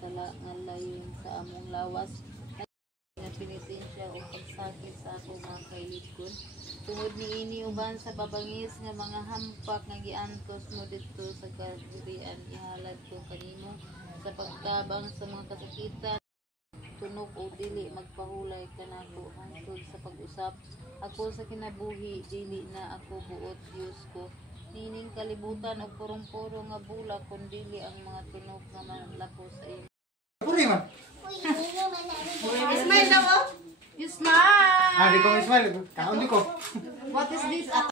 sala nga layon sa among lawas nga pinitensya o pagsakit sa ako mga kailikod. Tungod niini uban sa babangis nga mga hampak nga giantos mo didto sa kaharian, ihalad ko kanimo sa pagtabang sa mga kasakitan, tunog o dili magpahulay kanako hangtod sa pag-usap. Ako sa kinabuhi dili na ako buot Dios ko. Nining kalibutan og purong-purong nga bulak kun dili ang mga tunog nga manlapos sa imo. Puri man. Smile daw. You smile. Ah, di ko smile. Kaon di ko. What is this?